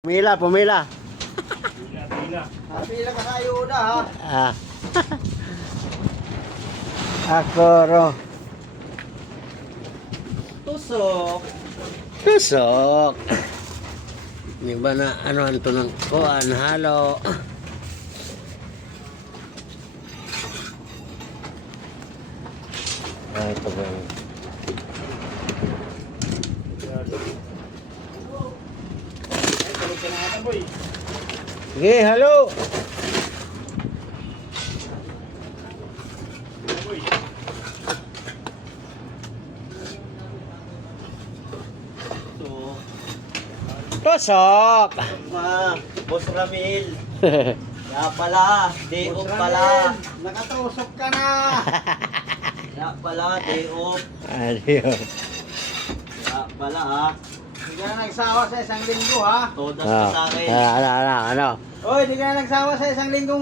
Pumila, pumila. Pila. Pila ka sa ayuda ha. Ah. Ako ro. Tusok. Tusok. Di ba na ano to ng kuan halo. Ito ba? Tulog ka na natin, boy. Sige, halo. Boy. Tusok. Tusok. Boss Ramil. Ya pala, day off pala. Nakatusok ka na. Ya pala, day off. Adios. Ya pala ha. Hindi ka na nagsawa sa isang linggo ha. Todas ka sa akin. Ano? Oy, hindi ka na nagsawa sa isang linggo